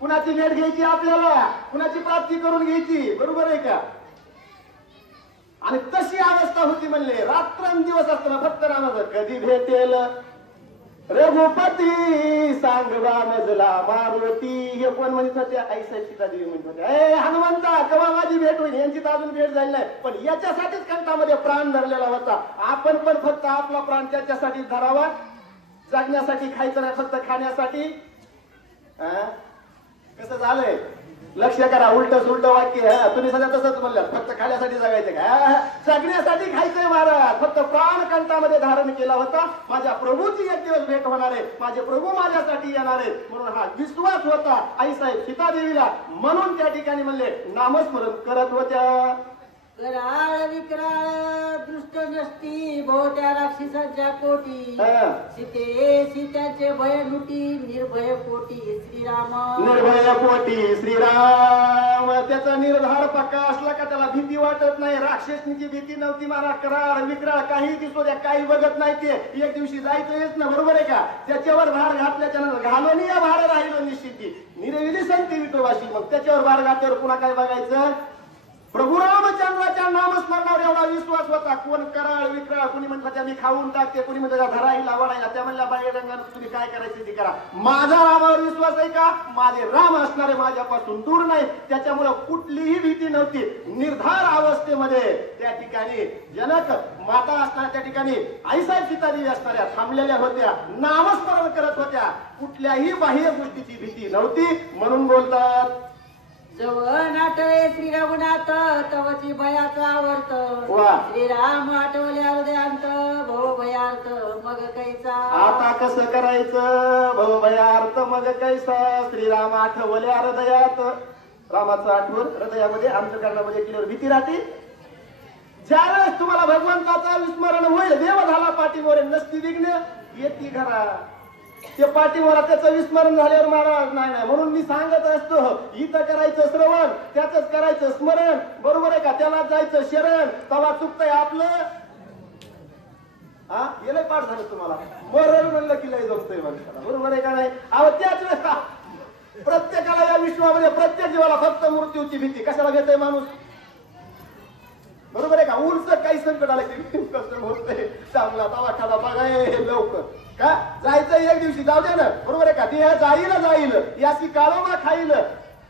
कुणाची भेट घ्यायची आपल्याला, कुणाची प्राप्ती करून घ्यायची, बरोबर आहे का? आणि तशी अवस्था होती म्हणले, रात्रंदिवस असताना फक्त रामाचं कधी भेटेल रघुपती सांगवा मजला मारुती. हे कोण म्हणत होते? आईसाहेब सीतादेवी म्हणत होते, ए हनुमंता केव्हा माझी भेट होईल? यांची तर अजून भेट झाली नाही, पण याच्यासाठीच कंठामध्ये प्राण धरलेला होता. आपण पण फक्त आपला प्राण त्याच्यासाठी धरावा, जगण्यासाठी, खायचं नाही फक्त खाण्यासाठी. कसं झालंय? लक्ष करा, उलट सुलट वाक्य. तुम्ही सध्या तसंच म्हणलं, फक्त खाण्यासाठी जगायचं का? जगण्यासाठी खायचंय महाराज. फक्त प्राण कंठामध्ये धारण केला होता. माझ्या प्रभूची एक दिवस भेट होणार आहे, माझे प्रभू माझ्यासाठी येणार आहे, म्हणून हा विश्वास होता आईसाहेब सीतादेवीला. म्हणून त्या ठिकाणी म्हणले नामस्मरण करत होत्या. कराळ विक्राळ दृष्ट नसती भोवत्या राक्षसांच्या कोटी, सीत्याचे भय लुटी निर्भय पोटी श्रीराम. निर्भय पोटी श्रीराम. त्याचा निर्धार पक्का असला का त्याला भीती वाटत नाही. राक्षसनीची भीती नव्हती मला. कराळ विक्राळ काही दिसतो द्या, काही बघत नाही. ते एक दिवशी जायचंच ना, बरोबर आहे का? त्याच्यावर भार घातल्याच्या नंतर घालून या भार राहिलो निश्चिती निरविली संती विठोबाशी. मग त्याच्यावर भार घातल्यावर पुन्हा काय बघायचं? प्रभू रामचंद्राच्या नामस्मरणावर एवढा विश्वास होता. कोण कराळ विक्राळ, कुणी म्हणतात मी खाऊन टाकते, कुणी म्हणतात धराईला वडायला. त्या म्हणल्या बाई रंगानं तुम्ही काय करायचं ते करा, माझा रामावर विश्वास आहे का? माझे राम असणारे माझ्यापासून दूर नाही. त्याच्यामुळे कुठलीही भीती नव्हती. निर्धार अवस्थेमध्ये त्या ठिकाणी जनक माता असणाऱ्या, त्या ठिकाणी आईसाहेब सीतादेवी असणाऱ्या थांबलेल्या होत्या, नामस्मरण करत होत्या. कुठल्याही बाह्य गोष्टीची भीती नव्हती. म्हणून बोलतात जव नाटवे श्री रघुनाथ तवची भयाचा आवर्त, श्रीराम आठवले हृदयांत भव भयार्थ मग कैसा. आता कसं करायचं? भव भयार्थ मग कैसा. श्रीराम आठवले हृदयात. रामाचं आठवण हृदयामध्ये, अंतःकरणामध्ये केल्यावर भीती राहते. ज्यावेळेस तुम्हाला भगवंताचा विस्मरण होईल, देव झाला पाठीवर, नसती विघ्न येती घरा. ते पाठीवर त्याचं विस्मरण झाल्यावर महाराज नाही. म्हणून मी सांगत असतो, इथं करायचं श्रवण, त्याच करायचं स्मरण, बरोबर आहे का? त्याला जायचं शरण. तवा चुकतंय आपलं. गेलं पाठ झालं तुम्हाला. मरण म्हणलं की लय जमतंय माणसाला, बरोबर आहे का नाही? त्याच वेळेस प्रत्येकाला या विश्वामध्ये, प्रत्येक जीवाला फक्त मृत्यूची भीती. कशाला घेतोय माणूस? बरोबर आहे का? उलच काही संकट आलं की कसं होतंय, चांगला दवाखाना बघाय लवकर का जायचं, एक दिवशी जाऊ दे ना, बरोबर आहे का? देह जाईल याची काळोबा खाईल,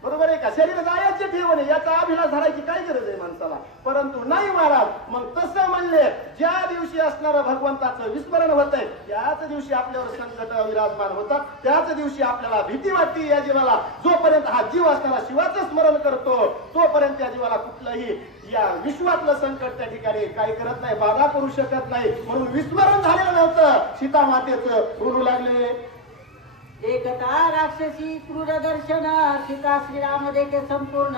बरोबर आहे का? शरीर जायचे ठेवणे याचा अभिलाष धरायची काय गरज आहे माणसाला? परंतु नाही महाराज. मग तसं म्हणले, ज्या दिवशी असणारं भगवंताचं विस्मरण होतंय त्याच दिवशी आपल्यावर संकट विराजमान होतात. त्याच दिवशी आपल्याला भीती वाटते या जीवाला. जोपर्यंत हा जीव असणारा शिवाचं स्मरण करतो तोपर्यंत त्या जीवाला कुठलंही या विश्वातलं संकट त्या ठिकाणी काही करत नाही, बाधा करू शकत नाही. म्हणून विस्मरण झालेलं नव्हतं. सीता मातेचं बोलू लागले, देखता राक्षसी क्रूर दर्शन, सीता श्रीराम देखे संपूर्ण,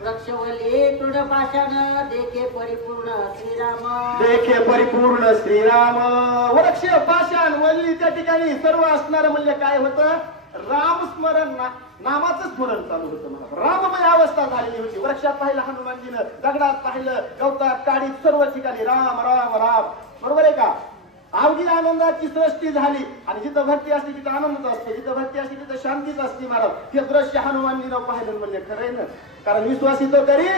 वृक्षवले तृण पाषाण देखे परिपूर्ण श्रीराम. देखे परिपूर्ण श्रीराम. वृक्ष पाषाण वल्ली त्या ठिकाणी सर्व असणार म्हणजे काय होतं? राम स्मरण, नामाचं स्मरण चालू होतं. मला राममय अवस्था झालेली होती. वृक्षात पाहिलं हनुमानजीनं, दगडात पाहिलं, गवतात, काडीत, सर्व ठिकाणी राम राम राम, बरोबर आहे का? अवघी आनंदाची सृष्टी झाली. आणि जिथं भक्ती असते तिथं आनंदच असतो, जिथं भक्ती असते तिथं शांतीच असते महाराज. हे दृश्य हनुमानजीनं पाहिलं म्हणजे खरंय ना, कारण विश्वासी तो करी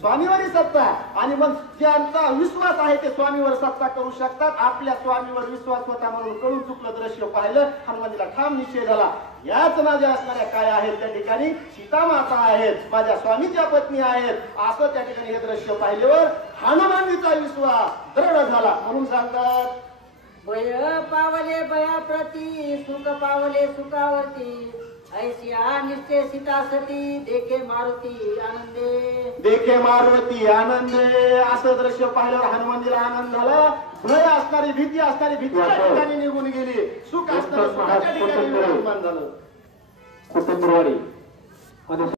स्वामीवरही सत्ता. आणि मग ज्यांचा विश्वास आहे ते स्वामीवर सत्ता करू शकतात. आपल्या स्वामीवर विश्वास होता म्हणून कळून चुकलं दृश्य पाहिलं, हनुमानजीला ठाम निश्चय झाला, याच माझ्या असणाऱ्या काय आहेत त्या ठिकाणी सीता माता आहेत, माझ्या स्वामीच्या पत्नी आहेत. असं त्या ठिकाणी हे दृश्य पाहिल्यावर हनुमानजीचा विश्वास दृढ झाला. म्हणून सांगतात भय पावले भयाप्रती, सुख पावले सुखावरती, ऐसिया निश्चय सीता सती देखे मारुती आनंदे. देखे मारुती आनंदे. असं दृश्य पाहिल्यावर हनुमानजीला आनंद झाला. भय असणारी, भीती असणारी भीतीच्या ठिकाणी निघून गेली. सुख असणारं सुखाच्या ठिकाणी निर्माण झालं.